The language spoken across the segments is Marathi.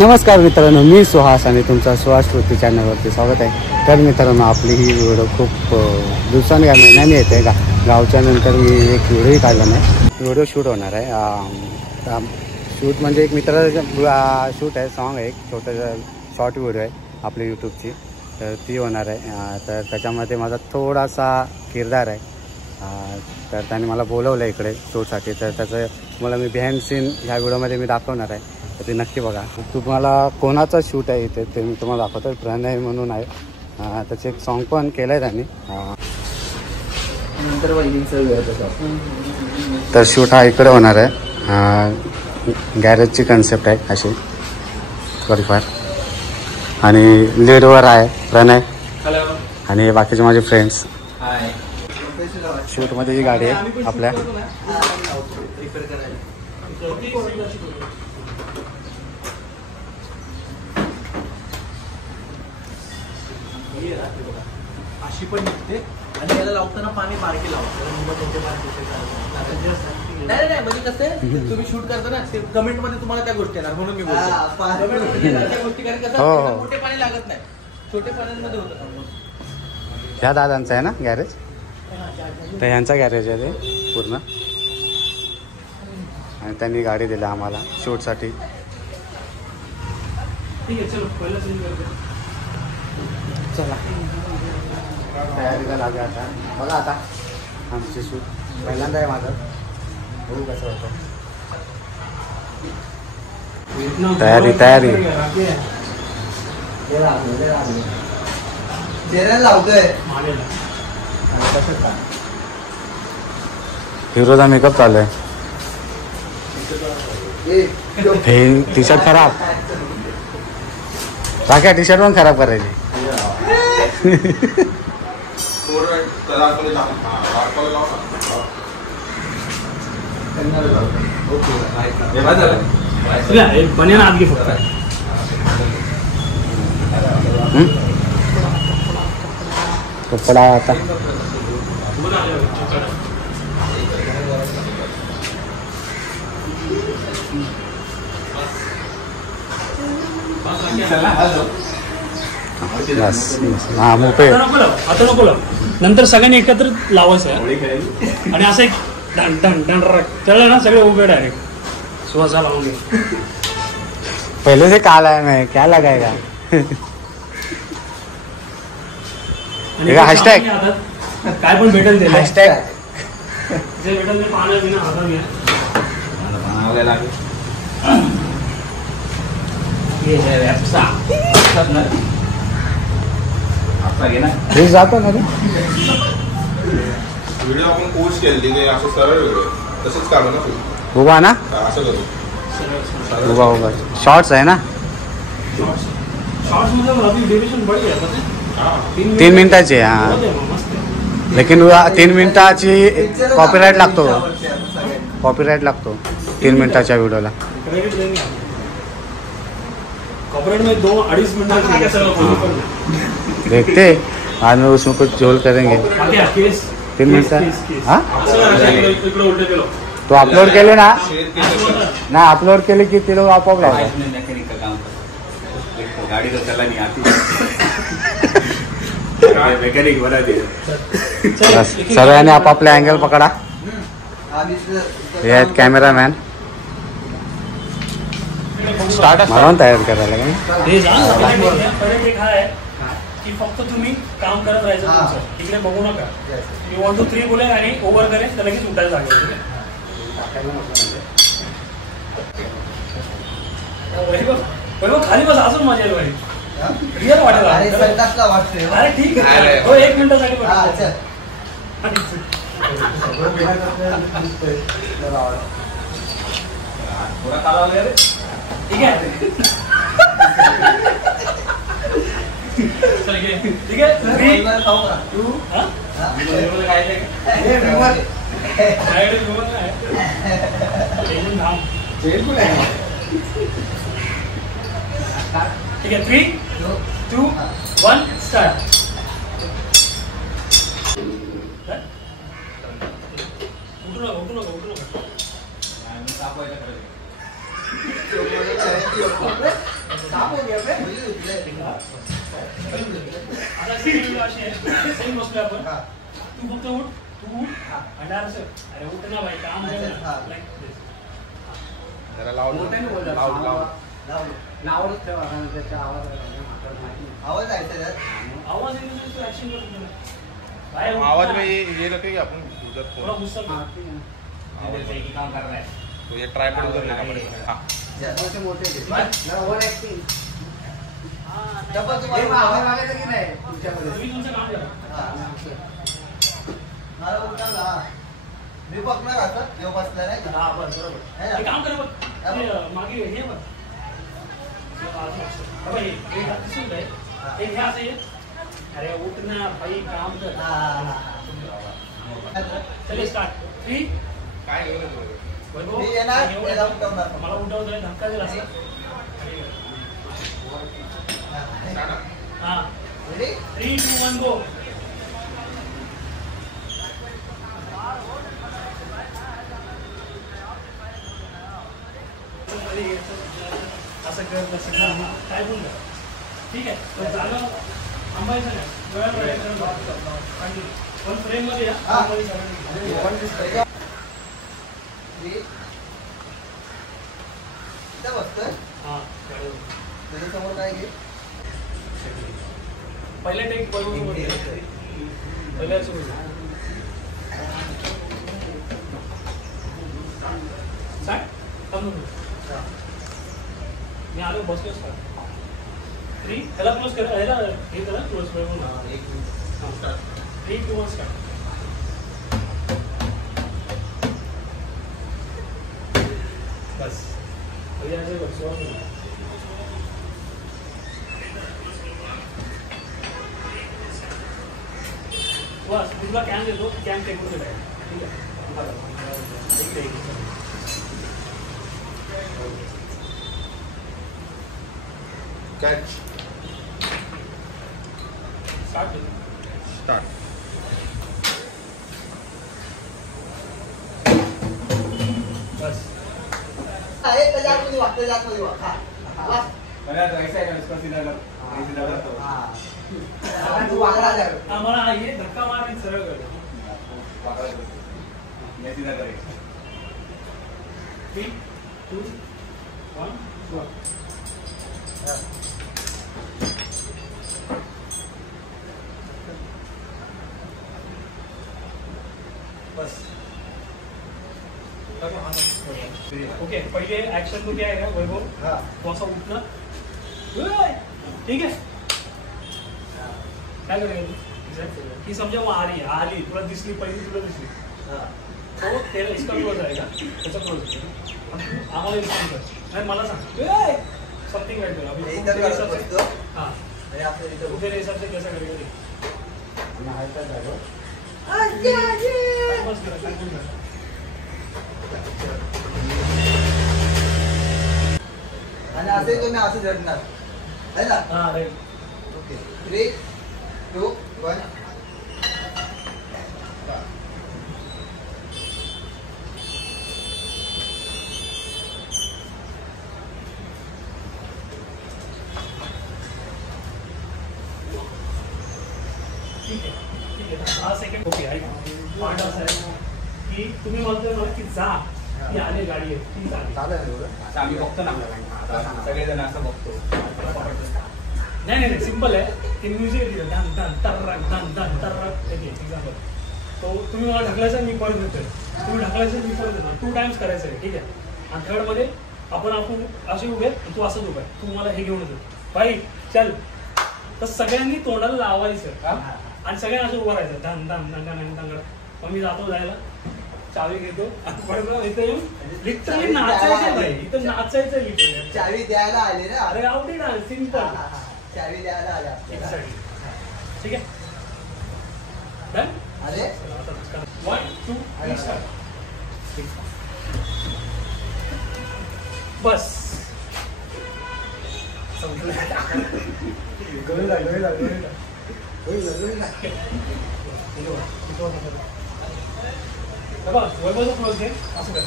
नमस्कार मित्रांनो, मी सुहास आणि तुमचा सुहास श्रुती चॅनलवरती स्वागत आहे. तर मित्रांनो, आपली ही व्हिडिओ खूप दिवसांनी या महिन्याने येते. गावच्या नंतर मी एक व्हिडिओही काढला नाही. व्हिडिओ शूट होणार आहे. शूट म्हणजे एक मित्राचा शूट आहे, सॉन्ग आहे, एक छोटंसं शॉर्ट व्हिडिओ आहे आपली यूट्यूबची. तर ती होणार आहे. तर त्याच्यामध्ये माझा थोडासा किरदार आहे. तर त्यांनी मला बोलवलं इकडे शूटसाठी. तर त्याचं मला मी बिहाइंड सीन ह्या व्हिडिओमध्ये मी दाखवणार आहे. तर ते नक्की बघा. तुम्हाला कोणाचा शूट आहे इथे ते मी तुम्हाला दाखवतो. प्रणय म्हणून आहे. त्याचे एक सॉन्ग पण केलं आहे त्यांनी. तर शूट हा इकडे होणार आहे. गॅरेजची कन्सेप्ट आहे अशी थोडीफार. आणि लीडवर आहे प्रणय आणि बाकीचे माझे फ्रेंड्स. शूटमध्ये ही गाडी आहे आपल्या. अशी पण निघते आणि याला लावताना पाणी बारकी लावा. नाही म्हणजे कसं आहे, तुम्ही शूट करता ना, कमेंट मध्ये तुम्हाला त्या गोष्टी येणार म्हणून मी बोलतो गोष्टी. कारण कसं मोठे पाणी लागत नाही, छोटे पाण्यांमध्ये होतं. ह्या दादांचा आहे ना गॅरेज. तर ह्यांचा गॅरेज आहे ते पूर्ण. आणि त्यांनी गाडी दिली आम्हाला शूटसाठी. चला तयारीला लागेल आता. बघा आता आमची शूट पहिल्यांदा आहे माझं. बघू कसं होतं. तयारी हिरोचा मेकअप चालू आहे. हे टी शर्ट खराब. बाकी टी शर्ट पण खराब करायची. बनियान आत घे फक्त. कपडा आता हा मोठे. आता नको लाव. नंतर सगळ्यांनी एकत्र लावायचं आहे आणि असं एक डन डन डन चढलं ना, सगळे उभे डायरेक्ट सुहासा लावून घे. पहिले से काल आहे मैं क्या लगाएगा. हॅशटॅग काय पण भेटेल ते हॅशटॅग जे भेटेल ते पाहणं बिना हातात घ्या. फ्रीज जातो ना रे. व्हिडिओ आपण पोस्ट केली की असं सरळ व्हिडिओ तसंच काढू ना. उभा ना, असं करू. उभा शॉर्ट्स आहे ना. 3 मिनिटाची. हां लेकिन 3 मिनिटाची कॉपीराईट लागतो. 3 मिनिटाच्या व्हिडिओला. कॉपीराइट में 2-2.5 मिनट देखते आज में उसमें कुछ झोल करेंगे. 3 मिनिट. हाँ तो अपलोड केले ना अपलोड केले की ते लोक आपोआप लावतात. गाड़ी तो चला नहीं आती. मैकेनिक बना दिया. सर्वांनी आपापले अँगल पकडा. हे आहेत कॅमेरामॅन. म्हणून तयार करायला की फक्त तुम्ही काम करत राहायचं तुमचं. तिकडे बघू नका. मी 1 2 3 बोलेन आणि ओव्हर करेन तर लगेच उठायला लागेल. खाली बस अजून मजा येईल. रिअल वाटेल. अरे ठीक आहे. 1 मिनिटासाठी ठीक आहे. ठीक आहे. 3 2 ठीक आहे. 3 2 1 स्टार्ट. उठू नका. काम हो गया बे. आता सेम अशी आहे सेम बसलो आपण तू फक्त उठ तू उठ आणि असं अरे उठ ना भाई काम लाईक जरा लावून नावच ठेवा त्याचा आवाज आवाज आहे त्याच्यात. आवाज येईल तू ऍक्शन करतो भाई आवाज में ये रखेंगे अपन उधर थोड़ा फोन गुस्सा काम कर रहा है तो ये ट्राइपॉड उधर लेना पड़ेगा. हाँ मोठे ओव्हर ऍक्टिंग डबल तुम्हाला तुमच्यामध्ये तुम्ही तुमचं काम करा मला उठा ना. मी बघणार आता जेव्हा बसणार आहे का? हा बस बरोबर हे काम कर बघ ते मागे हे बघ बाबा हे दिसून आहे हे हे असं आहे अरे उठ ना भाई काम कर चले स्टार्ट 3 काय घेऊन वैभव मी येणार, याला उठवणार. मला उठवतोय धक्का दिला असं हा Ready? 3 2 1 गो असं कर तसं कर काय बोललं ठीक आहे तर झालं थांबायचं नाही पण फ्रेम मध्ये या हा. फ्रेममध्ये सगळ्यांनी. Ready? इथं बसतोय. हा कळलं. त्याच्यासमोर काय घे? पहिला टेक बरोबर पहिल्या सुरू सांग थांबून मी आलो बसलोच का 3 ह्याला क्लोज करा ह्याला हे करा क्लोज करा 3 2 1 स्टार्ट बस भैया से सुरुवात बस तुला कॅन देतो कॅन टेकून दिलाय ठीक आहे कॅच स्टार्ट स्टार्ट. बस आहे त्याच्या आतमध्ये वाग, त्याच्या आतमध्ये वाग. हा. वाग. बघा तो ऐसा है ना इसको सीधा कर सीधा कर तो हा. तू वागला जाय. आम्हाला हे धक्का मारून सरळ कर मैं सीधा करेगा 3 2 1 गो बस ओके पहिले ऍक्शन तो क्या है वैभव हा. तो असा उठणं ठीक है काय करेगा ही समजा वो आ रही है आली तुला दिसली पहिली तुला दिसली हा. तो तेरा इसका क्लोज आएगा त्याचा क्लोज आम्हाला इन्फॉर्म कर नाही मला सांग समथिंग राइट अभी हे तू इथं तेरे हिसाब से बसतो. हाँ हे आपल्या इथं तू तेरे हिसाब से कैसा करेगा देख बस करा कंटिन्यू कर आणि असे तुम्ही असं झडणार है ना. हाँ राइट ओके 3 2 1 ठीक आहे 10 सेकंड ओके ऐक पार्ट असा आहे की तुम्ही म्हणताय मला की जा ती आली गाडी आहे ती झाली चालू आहे बरोबर. आता आम्ही बघतो ना आता सगळेजण असं बघतो नाही नाही सिंपल आहे की म्युझिक येते डन डन टर्रक डन डन टर्रक येते एक्झाम्पल तो तुम्ही मला ढकलायचं मी परत देतोय तुम्ही ढकलायचं मी परत देणार 2 टाइम्स करायचं आहे ठीक आहे आणि थर्डमध्ये आपण असे उभे आहेत तू असंच उभा आहे तू मला हे घेऊन येतो भाई चल तर सगळ्यांनी तोंडाला लावायचं आणि सगळ्यांना असं उभं राहायचं धन धन धन धन धन मग मी जातो जायला चावी घेतो आणि परत इथं येऊन लिटरली नाचायचं भाई इथं नाचायचं लिटरली चावी द्यायला आले ना. अरे आवडी ना सिंपल हा, हा, हा. चावी द्यायला आले आपल्याला. ठीक आहे डन अरे 1 2 3 स्टार्ट बस वैभव क्लोज घे असं कर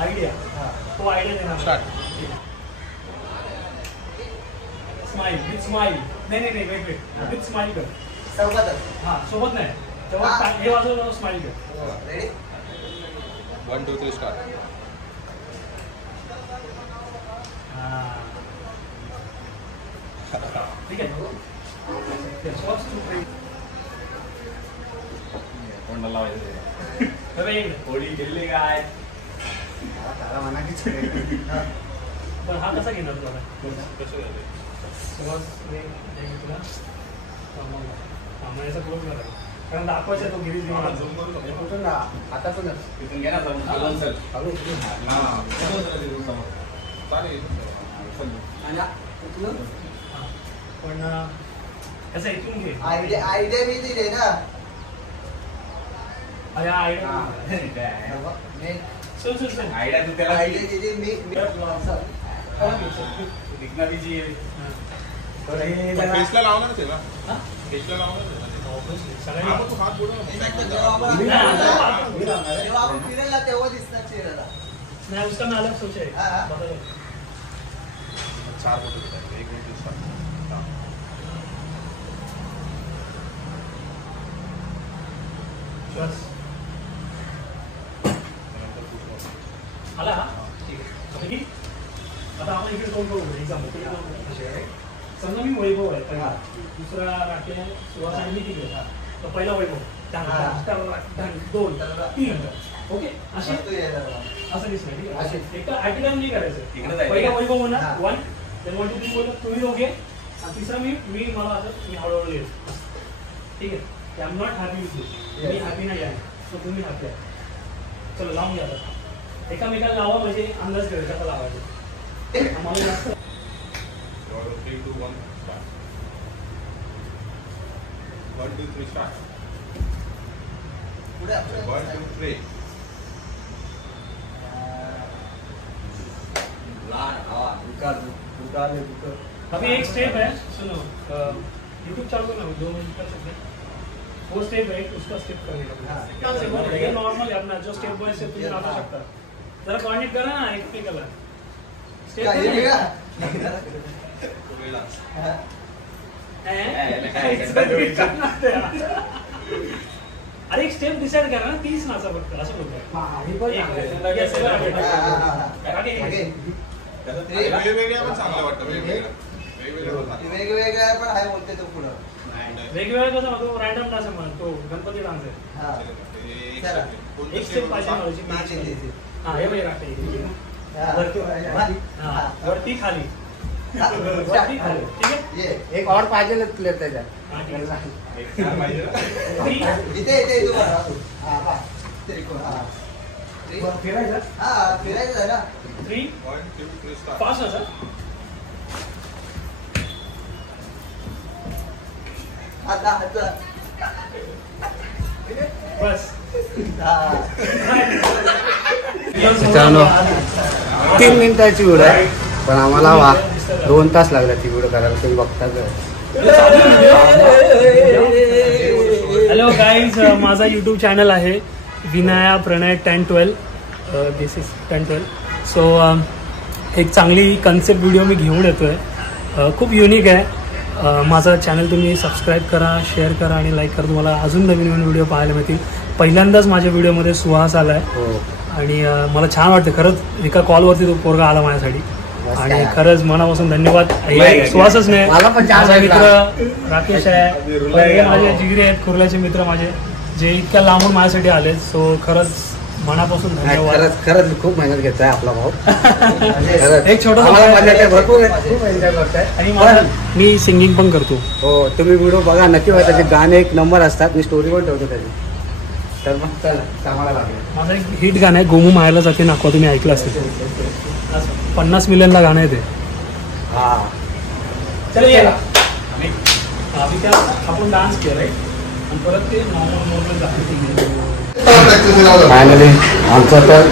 आयडिया तो आयडिया देणार. स्टार्ट. Smile with smile. नाही नाही नाही वेट विथ स्माइल कर. सोबतच. हा सोबत नाही तेव्हा हे वाजवलं स्माइल कर. रेडी. 1 2 3 स्टार्ट. ठीक आहे. कोणाला लावायचं होळी गेली काय. पण हा कसा घेणार तुला? कसं झालं? याचा क्लोज करा कारण दाखवायचा तो गिरीश आता पण तिथून घे ना जाऊन. चल. हां. चालेल. पण कसं इथून घे. आयडिया मी दिली ना. अरे आयडिया चल चल चल. आयडिया तू त्याला आयडिया दिली मी. दिग्नाबीची फेसला लावणार ते ना. हा? फेसला लावणार ते. सगळ्यांनी हा, मग तू हात बुडव. जेव्हा आपण फिरायला तेव्हा दिसणार चेहऱ्याला. नाही उसका मैं अलग सोचा है. हाँ. बताओ. 4 फोटो घेतात. 1 2 3 स्टार्ट. हां. बस आला हा? ठीक आहे. ठीक. आता आपण इकडे कोण करू एक्झाम्पल. समजा मी वैभव आहे पहिला, दुसरा राखे सुहास आणि मी तिकडे. तर पहिला वैभव दोन तीन. ओके असे असं दिसलं. ठीक आहे. एक ऍटिट्यूड नाही करायचं. पहिला वैभव होणार 1 then 1 2 3 बोलत तुम्ही दोघे आणि तिसरा मी मला असं मी हळूहळू येईल. ठीक आहे. I am not happy with this. Me happy नाही आहे सो तुम्ही हॅपी आहे. चलो लावून घ्या. एकामेकाला लावा म्हणजे अंदाज करायचा का लावायचं. आम्हाला जास्त 3 2 1 स्टार्ट. 1 2 3 स्टार्ट. पुढे 1 2 3. अभी एक स्टेप है सुनो. यूट्यूब चालू करना 2 मिनट कर सकते हैं. वो स्टेप है उसका स्टेप करने का नॉर्मल है अपना जो स्टेप बाय स्टेप तुम्ही राहू शकता. जरा कोऑर्डिनेट करा ना एकमेकाला. अरे एक स्टेप डिसाइड करा ना 30 नाचा फक्त असं बोलतो. वेगवेगळ्या पण चांगलं वाटतं. वेगवेगळ्या पण आहे बोलते तो पुढं. वेगवेगळं कसं म्हणतो रॅन्डम डान्स आहे तो गणपती डान्स आहे. एक स्टेप पाहिजे. हा हे बघ राहते वरती खाली वरती खाली. ठीक आहे. एक और पाहिजे प्लेअर त्याच्यात. इथे तू फिरायचं. हा फिरायचं आहे ना. 3 1 2 3 स्टार्ट. पाच ना सर. बस मित्रांनो 3 मिनिटाची व्हिडिओ आहे पण आम्हाला 2 तास लागला ती व्हिडिओ करायला. तुम्ही बघताच. हॅलो गाईज माझा यूट्यूब चॅनल आहे विनाया प्रणय 10-12. दिस इज 10-12. सो एक चांगली कन्सेप्ट व्हिडिओ मी घेऊन येतोय. खूप युनिक आहे. माझा चॅनल तुम्ही सबस्क्राईब करा, शेअर करा आणि लाईक करा. तुम्हाला अजून नवीन नवीन व्हिडिओ पाहायला मिळतील. पहिल्यांदाच माझ्या व्हिडिओमध्ये सुहास आला आहे आणि मला छान वाटतं खरंच. एका कॉलवरती तो पोरगा आला माझ्यासाठी आणि खरंच मनापासून धन्यवाद. सुहासच नाही माझा मित्र राकेश आहे, माझे जिगरी आहेत, कुर्ल्याचे मित्र माझे जे इतक्या लांबून माझ्यासाठी आले. सो खरंच मनापासून धन्यवाद. खरंच खूप मेहनत घेतोय आपला भाऊ. एक छोटा भरपूर खूप एन्जॉय करताय. आणि मी सिंगिंग पण करतो. हो तुम्ही व्हिडिओ बघा नक्की. त्याचे गाणे एक नंबर असतात. मी स्टोरी पण ठेवतो त्याची. तर मग चला कामाला लागेल. माझं एक हिट गाणं आहे गोमू मायाला जाते नाकवा. तुम्ही ऐकलं असेल. 50 मिलियनला गाणं आहे ते. हा चला आपण डान्स केलाय आणि परत ते नॉर्मल फायनली आमचं तर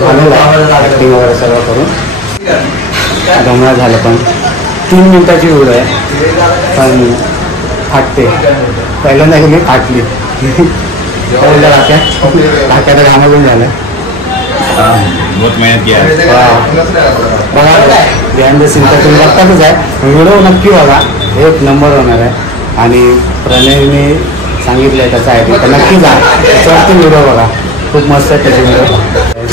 झालेलं आहे ॲक्टिंग वगैरे सर्व करून गमला झालं. पण 3 मिनिटाची व्हिडिओ आहे पण फाटते. पहिल्यांदा मी फाटली. राख्याचं कामातून झालं. बहुत मेहनत किया है. बघा बिहाइंड द सीन तर तुम्ही बघतातच आहे. व्हिडिओ नक्की बघा, एक नंबर होणार आहे. आणि प्रणयने सांगितलं आहे त्याचा आयडी तर नक्की जा त्याच्यावरती व्हिडिओ बघा, खूप मस्त आहे त्याचे व्हिडिओ.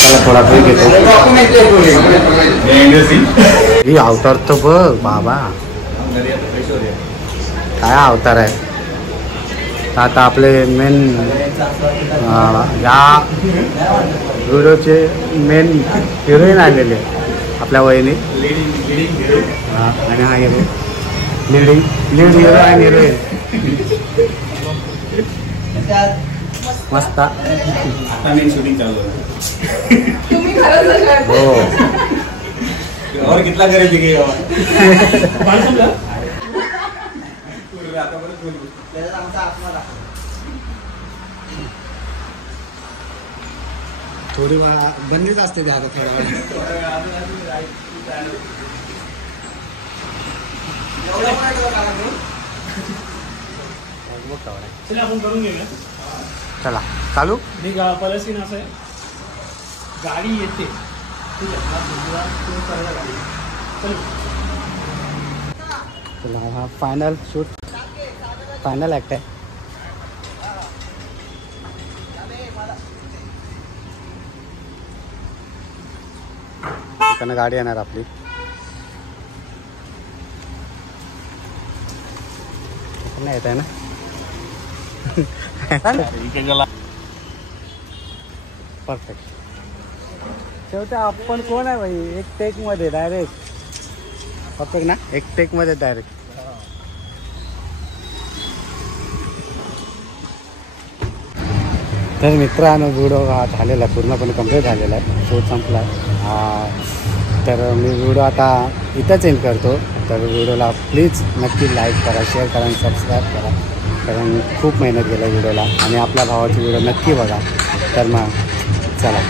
त्याला थोडा ब्रेक घेतो. ही अवतार तर बघ बाबा, काय अवतार आहे. आता आपले मेन या व्हिडिओचे मेन हिरोईन आलेले आपल्या वहिनी. हां, आणि हा हिरो लीड हिरो आणि हिरोईन मस्त. आता मी शूटिंग चालू आहे. हो और कितना करेल की थोडी बंदीच असते ते आता थोडा वेळ. चला आपण करून घेऊया. चला चालू. पहिला सीन असं आहे, गाडी येते ठीक आहे, चल. चला हा फायनल शूट, फायनल ॲक्ट आहे. तिकडनं गाडी येणार आपली. नाही येत आहे ना. परफेक्ट. शेवटी आपण कोण आहे भाई, एक टेक मध्ये डायरेक्ट. परफेक्ट ना, एक टेक मध्ये डायरेक्ट. तर मित्रांनो व्हिडिओ हा झालेला आहे, पूर्णपणे कंप्लीट झालेला आहे, शूट संपला आहे. तर मी व्हिडिओ आता इथंच एंड करतो. तर व्हिडिओला प्लीज नक्की लाईक करा, शेअर करा आणि सबस्क्राईब करा, कारण खूप मेहनत केली व्हिडिओला. आणि आपल्या भावाची व्हिडिओ नक्की बघा. तर मग चला.